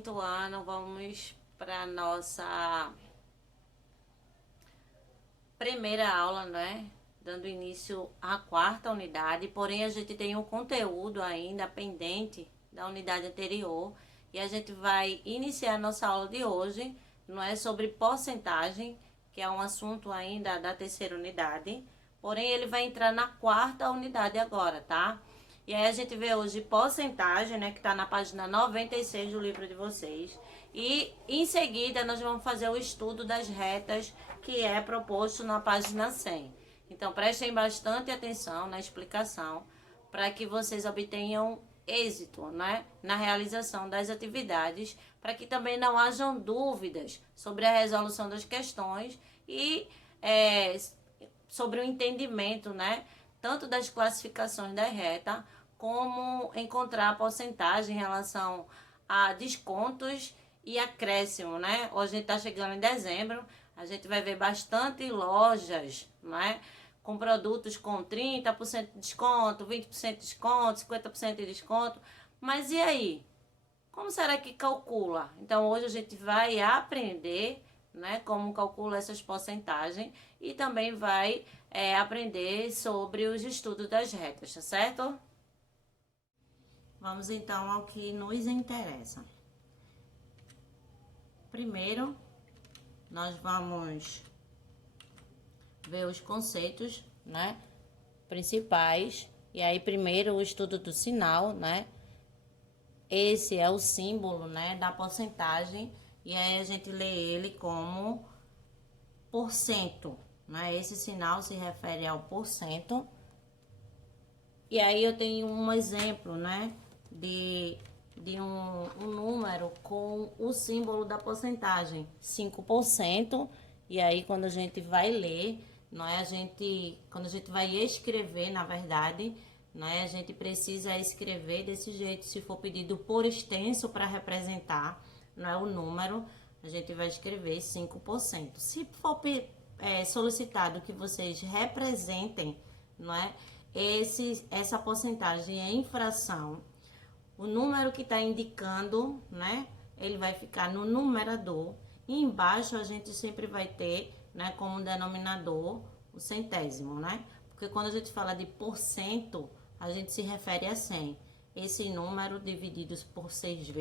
quinto ano, vamos para nossa primeira aula, né? Dando início à quarta unidade, porém a gente tem um conteúdo ainda pendente da unidade anterior e a gente vai iniciar nossa aula de hoje, não é, sobre porcentagem, que é um assunto ainda da terceira unidade, porém ele vai entrar na quarta unidade agora, tá? E aí a gente vê hoje porcentagem, né, que tá na página 96 do livro de vocês. E em seguida nós vamos fazer o estudo das retas, que é proposto na página 100. Então prestem bastante atenção na explicação para que vocês obtenham êxito, né, na realização das atividades, para que também não hajam dúvidas sobre a resolução das questões e sobre o entendimento, né, tanto das classificações da reta, como encontrar a porcentagem em relação a descontos e acréscimo, né? Hoje a gente está chegando em dezembro, a gente vai ver bastante lojas, né, com produtos com 30% de desconto, 20% de desconto, 50% de desconto. Mas e aí? Como será que calcula? Então hoje a gente vai aprender, né, como calcula essas porcentagens e também vai aprender sobre os estudos das retas, tá certo? Vamos então ao que nos interessa. Primeiro, nós vamos ver os conceitos, né, principais. E aí, primeiro, o estudo do sinal, né? Esse é o símbolo, né, da porcentagem. E aí a gente lê ele como porcento, né? Esse sinal se refere ao porcento. E aí eu tenho um exemplo, né, de um número com o símbolo da porcentagem, 5%. E aí quando a gente vai ler, não é, quando a gente vai escrever, na verdade, não é, a gente precisa escrever desse jeito. Se for pedido por extenso para representar, não é, o número, a gente vai escrever 5%. Se for solicitado que vocês representem, não é, essa porcentagem em fração, o número que está indicando, né, ele vai ficar no numerador. E embaixo a gente sempre vai ter, né, como denominador o centésimo, né? Porque quando a gente fala de porcento, a gente se refere a 100. Esse número divididos por 100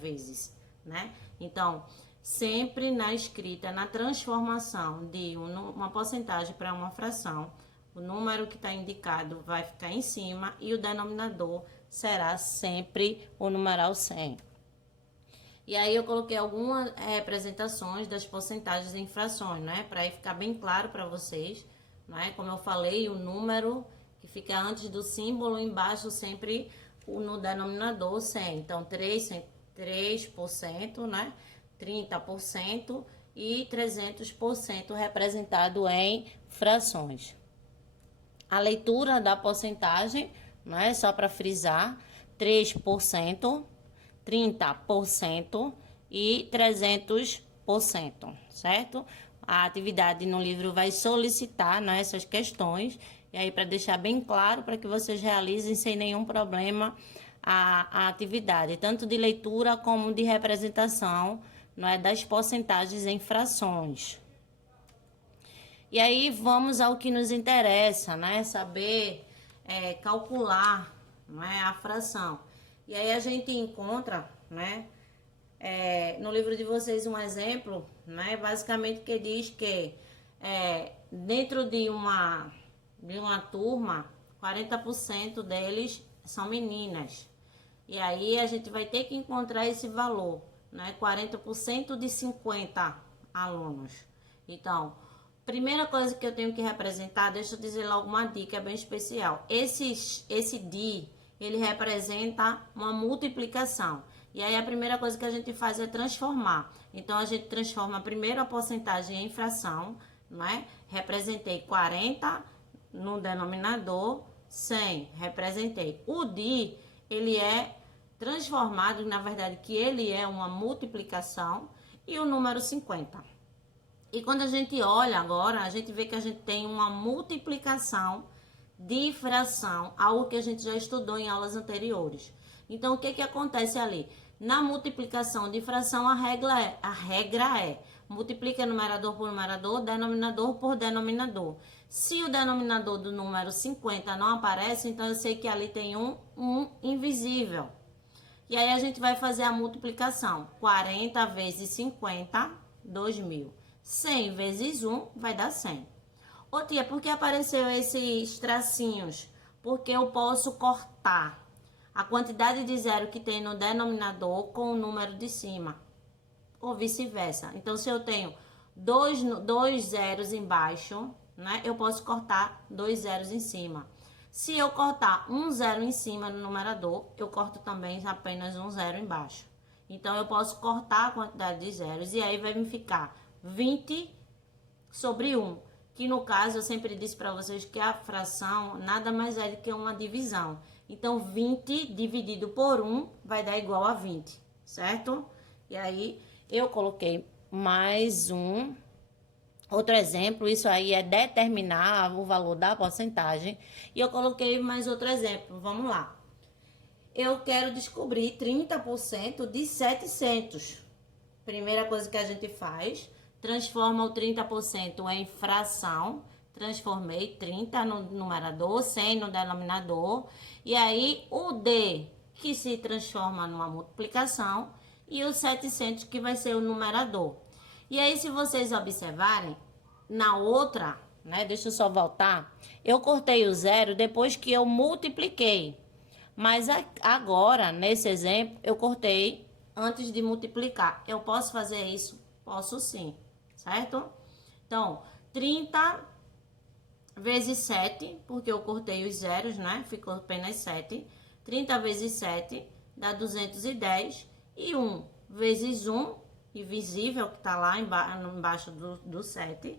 vezes, né? Então, sempre na escrita, na transformação de uma porcentagem para uma fração, o número que está indicado vai ficar em cima e o denominador será sempre o numeral 100. E aí eu coloquei algumas representações das porcentagens em frações, né? Para aí ficar bem claro para vocês, né? Como eu falei, o número que fica antes do símbolo, embaixo sempre no denominador 100. Então, 3%, né? 30% e 300% representado em frações. A leitura da porcentagem, né, só para frisar, 3%, 30% e 300%, certo? A atividade no livro vai solicitar, né, essas questões, e aí para deixar bem claro, para que vocês realizem sem nenhum problema a atividade, tanto de leitura como de representação, não é, das porcentagens em frações. E aí vamos ao que nos interessa, né? Saber calcular, não é, a fração. E aí a gente encontra, né, no livro de vocês um exemplo, né, basicamente que diz que dentro de uma turma, 40% deles são meninas. E aí a gente vai ter que encontrar esse valor, né, 40% de 50 alunos. Então, primeira coisa que eu tenho que representar, deixa eu dizer logo uma dica bem especial. Esse DI, ele representa uma multiplicação. E aí a primeira coisa que a gente faz é transformar. Então a gente transforma primeiro a porcentagem em fração, não é? Representei 40 no denominador, 100, representei. O DI, ele é transformado, na verdade, que ele é uma multiplicação, e o número 50. E quando a gente olha agora, a gente vê que a gente tem uma multiplicação de fração, algo que a gente já estudou em aulas anteriores. Então, o que acontece ali? Na multiplicação de fração, a regra é multiplica numerador por numerador, denominador por denominador. Se o denominador do número 50 não aparece, então eu sei que ali tem um invisível. E aí a gente vai fazer a multiplicação. 40 vezes 50, 2.000. 100 vezes 1 vai dar 100. Ô tia, por que apareceu esses tracinhos? Porque eu posso cortar a quantidade de zero que tem no denominador com o número de cima, ou vice-versa. Então, se eu tenho dois zeros embaixo, né, eu posso cortar 2 zeros em cima. Se eu cortar um zero em cima no numerador, eu corto também apenas um zero embaixo. Então, eu posso cortar a quantidade de zeros e aí vai me ficar 20 sobre 1. Que no caso, eu sempre disse para vocês que a fração nada mais é do que uma divisão. Então, 20 dividido por 1 vai dar igual a 20, certo? E aí, eu coloquei mais outro exemplo, isso aí é determinar o valor da porcentagem. E eu coloquei mais outro exemplo, vamos lá. Eu quero descobrir 30% de 700. Primeira coisa que a gente faz, transforma o 30% em fração. Transformei 30 no numerador, 100 no denominador. E aí, o D, que se transforma numa multiplicação, e o 700, que vai ser o numerador. E aí, se vocês observarem, na outra, né, deixa eu só voltar, eu cortei o zero depois que eu multipliquei. Mas agora, nesse exemplo, eu cortei antes de multiplicar. Eu posso fazer isso? Posso sim, certo? Então, 30 vezes 7, porque eu cortei os zeros, né? Ficou apenas 7. 30 vezes 7 dá 210. E 1 vezes 1, invisível, que tá lá embaixo do 7,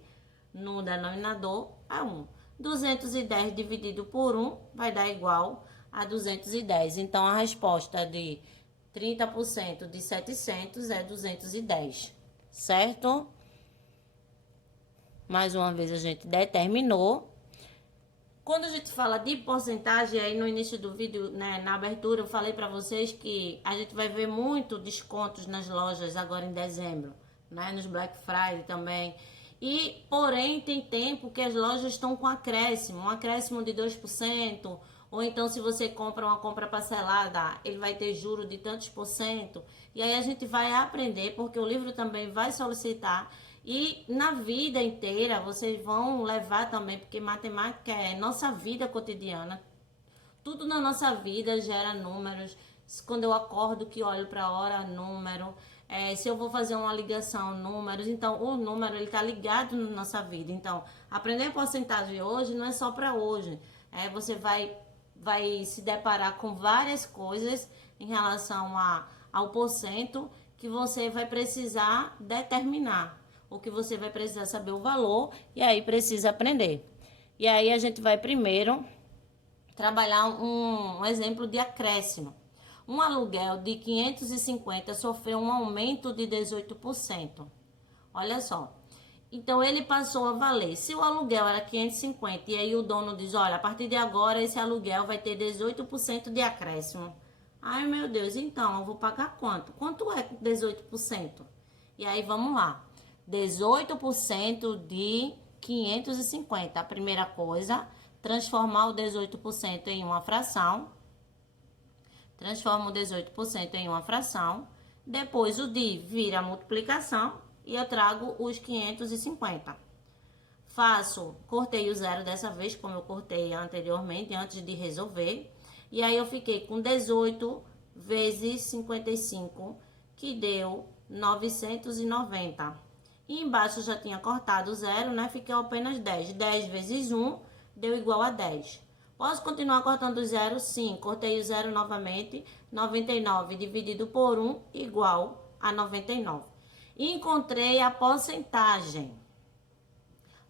no denominador, é 1. 210 dividido por 1 vai dar igual a 210. Então, a resposta de 30% de 700 é 210, certo? Mais uma vez, a gente determinou. Quando a gente fala de porcentagem, aí no início do vídeo, né, na abertura, eu falei para vocês que a gente vai ver muito descontos nas lojas agora em dezembro, né, nos Black Friday também. E, porém, tem tempo que as lojas estão com acréscimo, um acréscimo de 2%, ou então se você compra uma compra parcelada, ele vai ter juro de tantos por cento. E aí a gente vai aprender, porque o livro também vai solicitar. E na vida inteira vocês vão levar também, porque matemática é nossa vida cotidiana. Tudo na nossa vida gera números. Quando eu acordo que olho para a hora, número. Se eu vou fazer uma ligação, números. Então, o número ele tá ligado na nossa vida. Então, aprender porcentagem hoje não é só para hoje. Você vai se deparar com várias coisas em relação ao porcento que você vai precisar determinar. O que você vai precisar saber o valor e aí precisa aprender. E aí a gente vai primeiro trabalhar um exemplo de acréscimo. Um aluguel de 550 sofreu um aumento de 18%. Olha só. Então, ele passou a valer. Se o aluguel era 550 e aí o dono diz, olha, a partir de agora esse aluguel vai ter 18% de acréscimo. Ai, meu Deus, então eu vou pagar quanto? Quanto é 18%? E aí, vamos lá. 18% de 550. A primeira coisa, transformar o 18% em uma fração. Transforma o 18% em uma fração. Depois o de vira a multiplicação e eu trago os 550. Cortei o zero dessa vez, como eu cortei anteriormente, antes de resolver. E aí eu fiquei com 18 vezes 55, que deu 990. E embaixo eu já tinha cortado o zero, né? Ficou apenas 10. 10 vezes 1 deu igual a 10. Posso continuar cortando o zero? Sim. Cortei o zero novamente. 99 dividido por 1 igual a 99. E encontrei a porcentagem.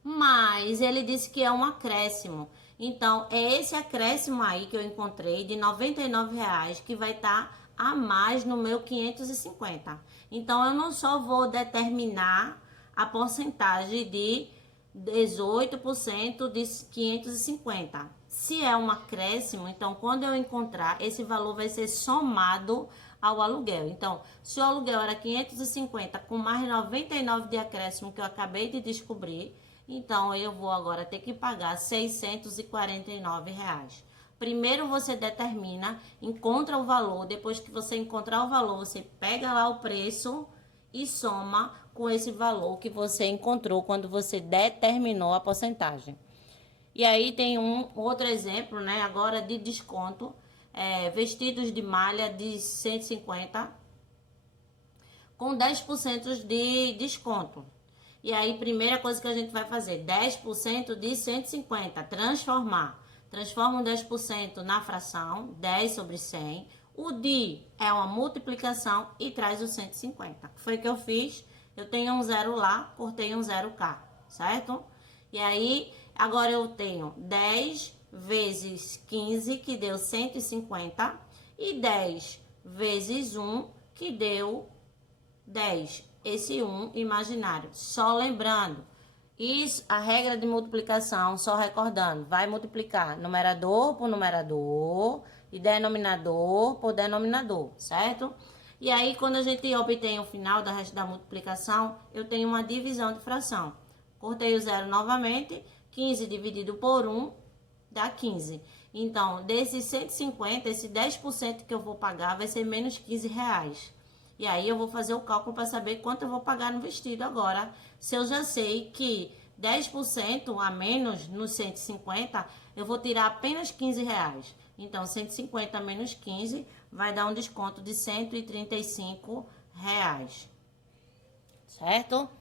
Mas ele disse que é um acréscimo. Então, é esse acréscimo aí que eu encontrei de R$99 que vai estar a mais no meu 550. Então, eu não só vou determinar a porcentagem de 18% de 550. Se é um acréscimo, então quando eu encontrar, esse valor vai ser somado ao aluguel. Então, se o aluguel era 550 com mais 99 de acréscimo que eu acabei de descobrir, então eu vou agora ter que pagar R$ 649. Primeiro você determina, encontra o valor, depois que você encontrar o valor, você pega lá o preço e soma com esse valor que você encontrou quando você determinou a porcentagem. E aí tem um outro exemplo, né, agora de desconto, vestidos de malha de 150 com 10% de desconto. E aí, primeira coisa que a gente vai fazer, 10% de 150, transforma o 10% na fração, 10 sobre 100. O DI é uma multiplicação e traz o 150. O que foi que eu fiz? Eu tenho um zero lá, cortei um zero cá, certo? E aí, agora eu tenho 10 vezes 15, que deu 150, e 10 vezes 1, que deu 10. Esse 1 imaginário. Só lembrando, isso, a regra de multiplicação, só recordando, vai multiplicar numerador por numerador e denominador por denominador, certo? E aí, quando a gente obtém o final da multiplicação, eu tenho uma divisão de fração. Cortei o zero novamente, 15 dividido por 1 dá 15. Então, desses 150, esse 10% que eu vou pagar vai ser menos 15 reais. E aí eu vou fazer o cálculo para saber quanto eu vou pagar no vestido agora. Se eu já sei que 10% a menos no 150, eu vou tirar apenas 15 reais. Então, 150 menos 15 vai dar um desconto de 135 reais. Certo?